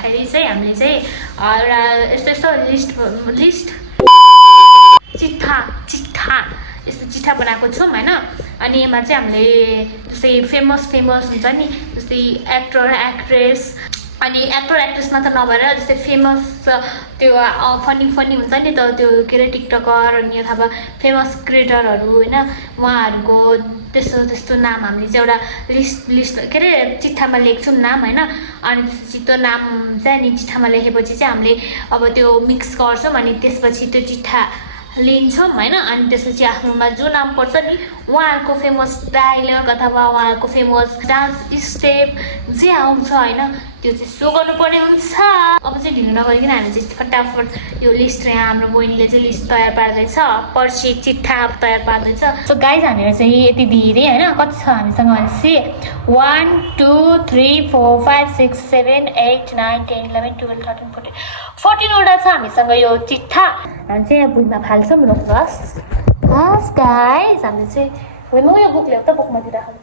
भन्दाखेरि चाहिँ हामीले चाहिँ एउटा यस्तो यस्तो लिस्ट चिट्ठा यस्तो चिट्ठा बनाएको छौँ होइन। अनि यसमा चाहिँ हामीले जस्तै फेमस हुन्छ नि, जस्तै एक्टर एक्ट्रेस, अनि एक्टर एक्ट्रेस मात्र नभएर जस्तै फेमस त्यो फनी हुन्छ नि त, त्यो के अरे टिकटकर अनि अथवा फेमस क्रिएटरहरू होइन, उहाँहरूको त्यस्तो नाम हामीले चाहिँ एउटा लिस्ट के अरे चिट्ठामा लेख्छौँ नाम होइन। अनि त्यसपछि त्यो नाम चाहिँ अनि चिट्ठामा लेखेपछि चाहिँ हामीले अब त्यो मिक्स गर्छौँ अनि त्यसपछि त्यो चिट्ठा लिन्छौँ होइन। अनि त्यसपछि आफ्नोमा जो नाम पर्छ नि उहाँहरूको फेमस डायलग अथवा उहाँहरूको फेमस डान्स स्टेप जे आउँछ होइन त्यो चाहिँ सो गर्नुपर्ने हुन्छ। अब चाहिँ ढिलो नगरिकन हामी चाहिँ फटाफट यो लिस्ट यहाँ हाम्रो बहिनीले चाहिँ लिस्ट तयार पार्दैछ, पर्सि चिट्ठा तयार पार्दैछ। सो गाइज हामीलाई चाहिँ यति धेरै होइन, कति छ हामीसँग भनेपछि 1 2 3 4 5 6 7 8 9 10 11 12 13 14 14वटा छ हामीसँग यो चिट्ठा। हामी चाहिँ यहाँ बुकमा फाल्छौँ ल बस गाइज। हामीले चाहिँ म यो बुक ल्याउँ त, बुकमाथि राखौँ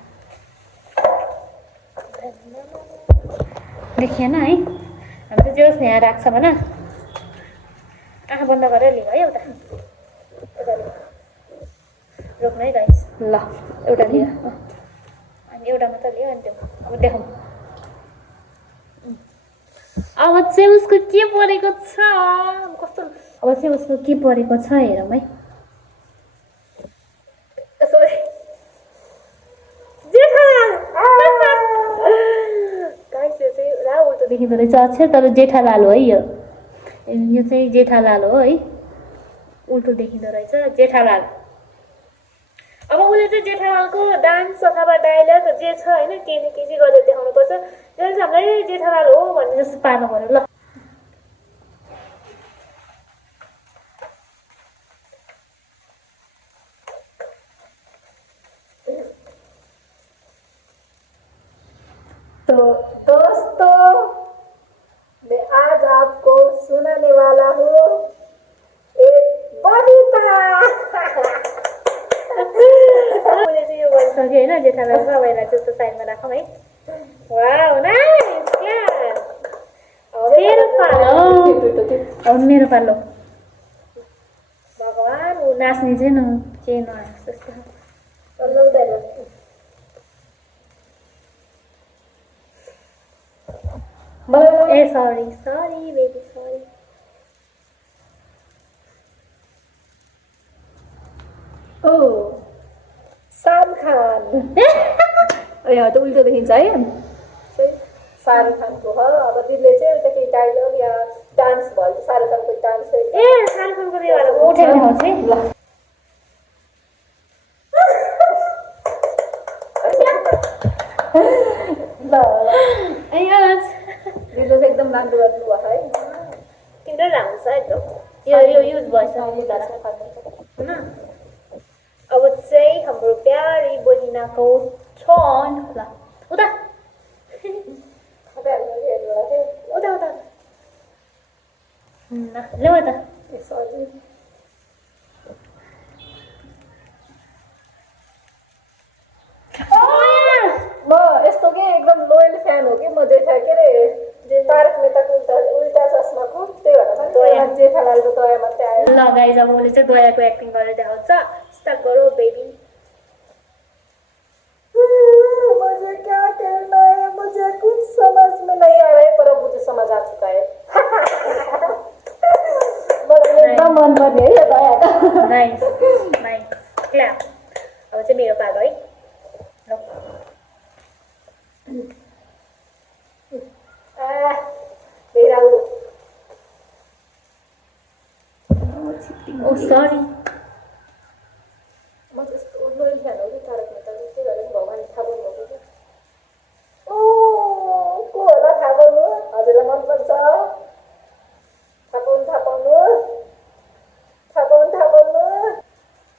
देखिएन है। हामी चाहिँ जे होस् यहाँ राख्छ भन, आँखा बन्द गरेर लिउँ है। एउटा रोक्नु है गाइस, ल एउटा लियो अनि एउटा मात्र लियो अनि त्यो अब देखाउँ। अब चाहिँ उसको के परेको छ, कस्तो अब चाहिँ उसको के परेको छ हेरौँ है। देखिँदो रहेछ अक्षर, तर जेठालाल हो है यो चाहिँ जेठालाल हो है, उल्टो देखिँदो रहेछ जेठालाल। अब उसले चाहिँ जेठालालको डान्स अथवा डायलग जे छ होइन केही न केही चाहिँ गरेर देखाउनु पर्छ। त्यो चाहिँ हामीलाई जेठालाल हो भन्ने जस्तो पार्नु पर्यो ल। तो दोस्तों मैं आज आपको सुनाने वाला हूँ एक कविता। उसले चाहिँ यो गरिसक्यो होइन जेठालालको, अब यसलाई चाहिँ साइडमा राखौँ है। Wow nice clap. मेरो पालो, अब मेरो पालो। भगवान् ऊ नाच्ने चाहिँ न केही नआएको जस्तो। ए सरी बेबी सरी। ओ शाहरुख खान। यहाँ त उल्टो देखिन्छ है, शाहरुख खानको हो। अब दिदीले चाहिँ कति डायलग या डान्स भयो, शाहरुख खानको डान्स। ए शाहरुख खानको देवाला उठेर देखाउँछ है ल। दिदीले चाहिँ एकदम राम्रो गर्नु भयो है, तिम्रो राम्रो छ एकदम। यो युज भएछ होइन। अब चाहिँ हाम्रो प्यारी बहिनाको छन् ल उता उता ल्याउ त। म यस्तो के एकदम लोयल फ्यान हो कि म जेठा के अरे तारक मेहताको उल्टा चस्माको, त्यही भएर जेठालालको दया मात्रै आयो। ल गाइज अब उसले चाहिँ दयाको एक्टिङ गरेर देखाउँछ। स्टार्ट गरौ बेबी। मुझे क्या करना है, मुझे कुछ समझ में नहीं आ रहा है, पर मुझे समझ आ चुका है। मलाई एकदम मन पर्ने है यो दयाको। Nice nice clap. अब चाहिँ मेरो पालो है ल। ओ सरी म त्यस्तो लोयल फ्यान हो कि तारक मेहताको, के गरेँ भगवान् थाहा पाउनुभएको क्या। ओ को होला थाहा पाउनु, हजुरलाई मनपर्छ थाहा पाउनु।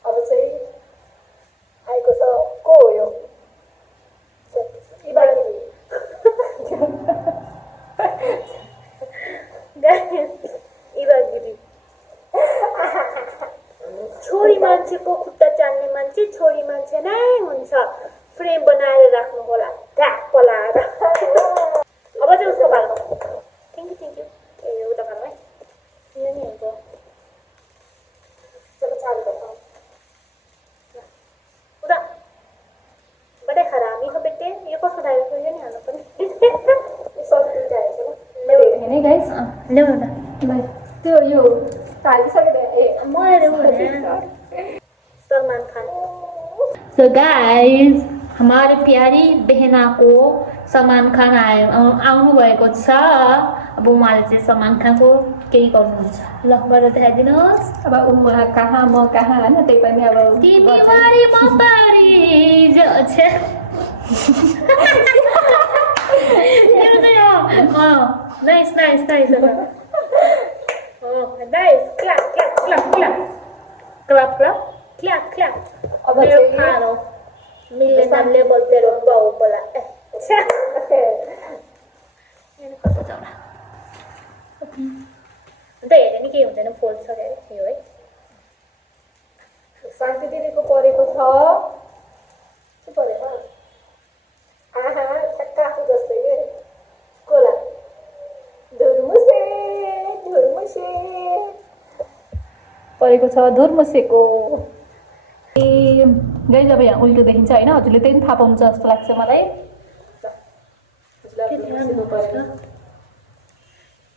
अब चाहिँ आएको छ को हो यो, इबागिरी। छोरी मान्छेको खुट्टा चाल्ने मान्छे छोरी मान्छे नै हुन्छ, फ्रेम बनाएर राख्नु होला ढाक पलाएर। अब चाहिँ उसको पालो। थ्याङ्क यू ए उता घरमा है यो नि हेर्को चलो चालू करता हूँ उता बडे हरामी हो बेटे यो कसको डाइरेक्ट यो नि हाल्नु पर्ने सब दुईटा आएछ ल ल्याउ है गाइस ल्याउ न त्यो यो हालिसकेको ए मैले सलमान खान सो गाइस हमारे प्यारी बहना को सलमान खान आउनु भएको छ अब उहाँले चाहिँ सलमान खानको केही गर्नुहुन्छ ल गरेर देखाइदिनुहोस् अब उमा कहाँ म कहाँ होइन त्यही पनि अब तिमी मारी म पारी जो छे यो चाहिँ nice nice nice nice clap clap clap clap clap clap clap clap अब मेरो चाहिँ खानो मिलेन लेभल तेरो बाउ बोला कस्तो चौडा अन्त हेरे नि केही हुँदैन फोल्ड छ अरे यो है शान्ति दिदीको परेको छ के परेको आहा ठ्याक्क आफू जस्तै के कोला धुर्मुसे धुर्मुसे परेको छ धुर्मुसेको गाइज अब यहाँ उल्टो देखिन्छ होइन हजुरले त्यही पनि थाहा पाउनुहुन्छ जस्तो लाग्छ मलाई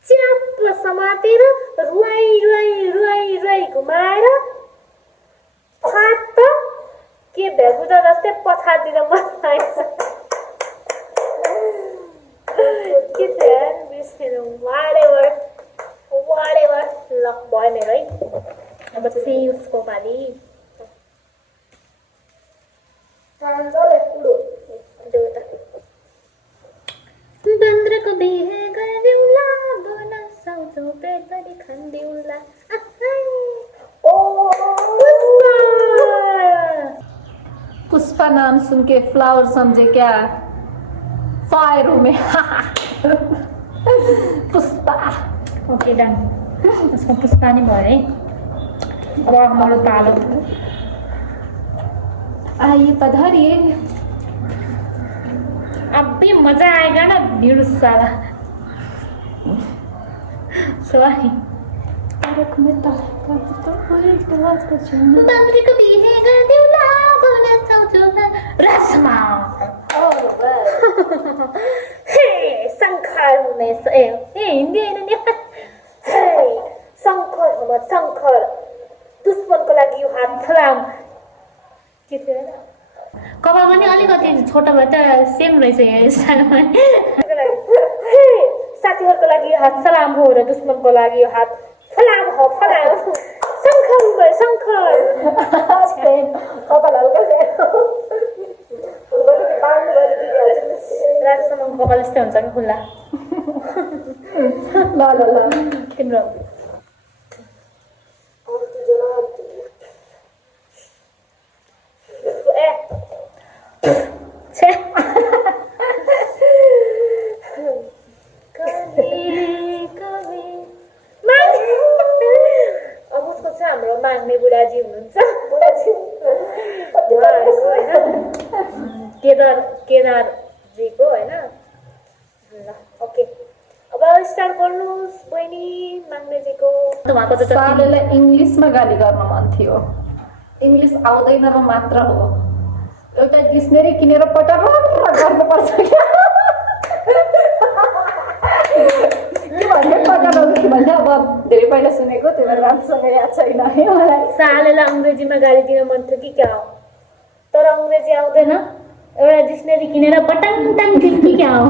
च्याप्प समातेर रुवाई रुवाई रुवाई रुवाई घुमाएर फाट के भ्यागुदा जस्तै पछाडिदिन मन लाग्छ के ध्यान बिर्सेन वाडेवर ल भयो मेरो है अब चाहिँ उसको पाली बन्द्रको बिहे गरिदिउँला बना साउँछौ पेटभरि खान्दिउँला पुष्पा नाम सुन के फ्लावर समझे क्या फायर हूँ मैं पुष्पा ओके डन उसको पुष्पा नहीं भयो है अब हमारो पालो आइए पधारिए अब भी मजा आएगा ना भीड़ साला सॉरी बंदरी को बिहे गरिदिउँला बना साउँछौ रसमा हे शङ्कर हुनेछ ए हिन्दी होइन नि हे शङ्कर हो शङ्कर दुश्मनको लागि यो हात फलाम के थियो कपाल पनि अलिकति छोटो भए त सेम रहेछ यहाँ साथीहरूको लागि यो हात सलाम हो र दुश्मनको लागि यो हात फलाम हो फलाम शङ्कर भयो शङ्कर कपाल हल्का राजसम्म कपाल यस्तै हुन्छ कि खुल्ला ल ल ल तिम्रो अब उसको चाहिँ हाम्रो माग्ने बुढाजी हुनुहुन्छ केदारजीको होइन ल ओके अब स्टार्ट गर्नुहोस् बहिनी माग्नेजीको उहाँको त सालेलाई इङ्ग्लिसमा गाली गर्न मन थियो इङ्ग्लिस आउँदैन र मात्र हो एउटा डिक्सनेरी किनेर पटर गर्नुपर्छ क्या के भन्ने पटरहरू के भन्छ अब धेरै पहिला सुनेको त्यो भएर राम्रोसँग याद छैन है मलाई सालेलाई अङ्ग्रेजीमा गाली दिन मन थियो कि क्या हो तर अङ्ग्रेजी आउँदैन एउटा डिक्सनेरी किनेर पटाङ टाङ कि क्या हो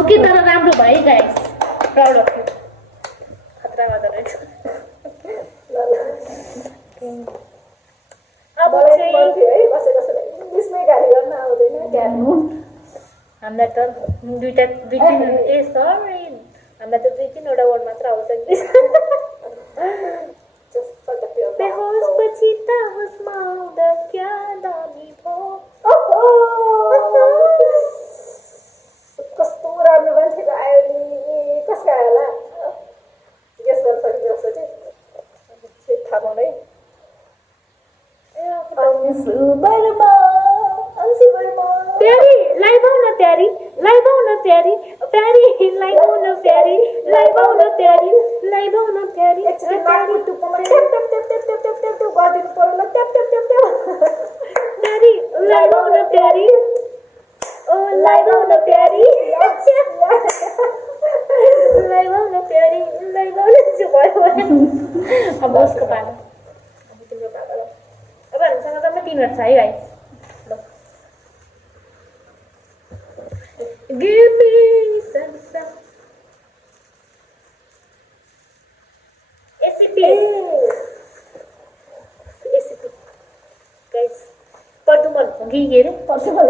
ओके तर राम्रो भयो गाइस प्राउड अफ यु खतरा गर्दो रहेछ अब चाहिँ इङ्ग्लिसमै गाली गर्न आउँदैन ज्ञानु हामीलाई त दुई तिन ए सरी हामीलाई त दुई तिनवटा वर्ड मात्र आउँछ बेहोस पछि त होसमा आउँदा क्या दामी भो कस्तो राम्रो मान्छेको आयो नि कसको आयो होला गेस गर्न सकिरहेको छ कि थाहा पाउनु है प्यारी लाइभाउ न प्यारी प्यारी लगाउन प्यारी लगाउन प्यारी लगाउन प्यारी एकचोटि नाकको टुप्पोमा tap tap tap tap tap tap tap tap गरिदिनु पर्यो ल ट्याप ट्याप ट्याप ट्याप प्यारी लगाउन प्यारी ओ लगाउन प्यारी लगाउन प्यारी लगाउन चाहिँ भयो अब उसको पालो अब तिम्रो पालो ल अब हामीसँग जम्मै 3 वर्ष है guys Give me some SCP guys पर्दुमन कि के रे पर्दुमन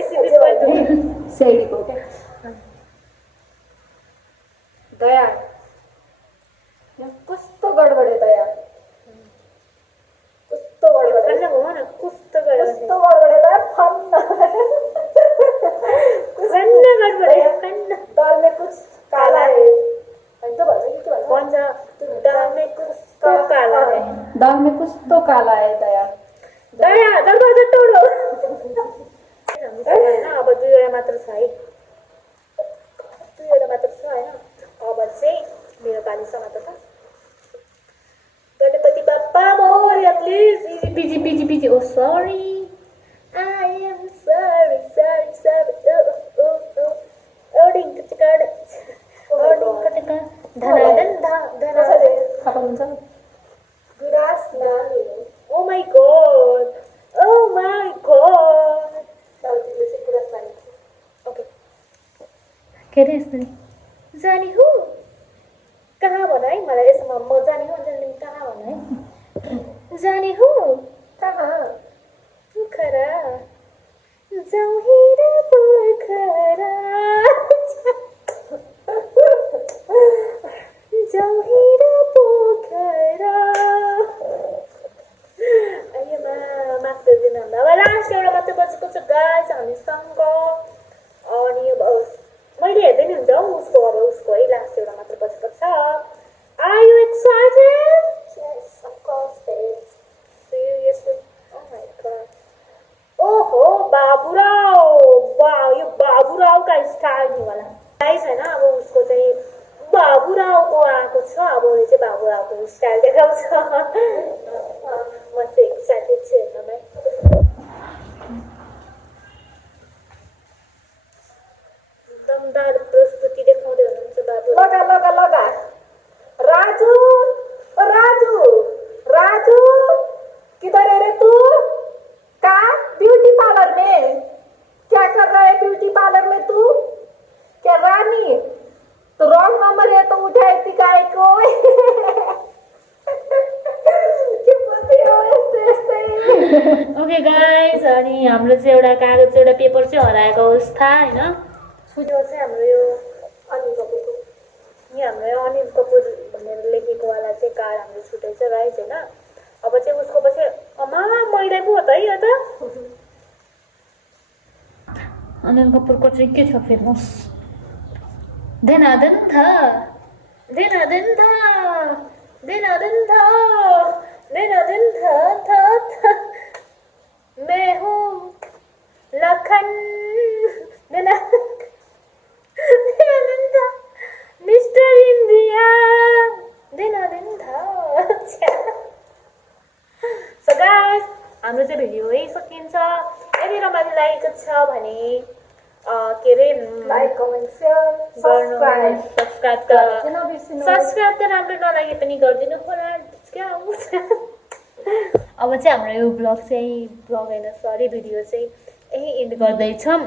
SCP पर्दुमन सेडीको क्या दया कस्तो गडबडे दया कस्तो गडबडे कन्न हो न कस्तो गयो कस्तो गडबडे दया फन्न कन्न दाल में कुछ काला है तो भन्छ कि के भन्छ दाल में कुछ तो काला है दाल में कुछ तो काला है दया दया दरवाजा तोडो अब 2 वटा मात्र छ है 2 वटा मात्र छ हैन अब चाहिँ मेरो पाली समाप्त छ गणपति बाप्पा मोरया प्लिज पिजी पिजी पिजी oh sorry I am sorry ओडिङ कटकड धनादन धनादन थाहा हुन्छ गुरास नानी ओ माय गॉड दाउजीले चाहिँ गुरास नानी ओके के रे यसरी जानी हो कहाँ भन है मलाई यसमा म जानी हो जानी कहाँ भन है जानी हो कहाँ पोखरा जाउँ हिँड पोखरा जाउँ हिँड पोखरा आइमा माफ गरिदिनु होला अब लास्ट एउटा मात्रै बचेको छ गाइस हामीसँग अनि अब मैले हेर्दै नि हुन्छ उसको है लास्ट एउटा मात्र बचेको छ are you excited yes of course babes seriously oh my god ओहो बाबुराव वाह यो बाबुरावका स्टाइल नि होला गाइस हैन अब उसको चाहिँ बाबुरावको आएको छ अब यो चाहिँ बाबुरावको स्टाइल देखाउँछ म चाहिँ एक्साइटेड छु हेर्नमै दमदार प्रस्तुति देखाउँदै हुनुहुन्छ बाबु लगा लगा लगा राजू ओ राजू राजू किधर है रे तू का ब्यूटी पार्लर में क्या कर रहा है ब्यूटी पार्लर में तू क्या रानी तो रॉन्ग नंबर है तो उठाई थी काय को के पति हो यस्तो यस्तै ओके गाइस अनि हाम्रो चाहिँ एउटा कागज एउटा पेपर चाहिँ हराएको अवस्था हैन सुजो चाहिँ हाम्रो यो अनिल कपुरको यहाँ हाम्रो अनिल कपुर भनेर लेखेको वाला चाहिँ कार्ड हाम्रो छुटेछ गाइस हैन अब चाहिँ उसको पछि अमा मैले पो हो त है यो त अनिल कपुरको चाहिँ के छ फेमस देनादन था देनादन था देनादन था देनादन था मैं हूँ लखन देनादन था मिस्टर इंडिया देनादन था सो गाइस हाम्रो चाहिँ भिडियो है सकिन्छ यदि रमाइलो लागेको छ भने के रे like comment share subscribe subscribe त राम्रो नलागे पनि गरिदिनु होला क्या अब चाहिँ हाम्रो यो ब्लग होइन सरी भिडियो चाहिँ यही एन्ड गर्दैछौँ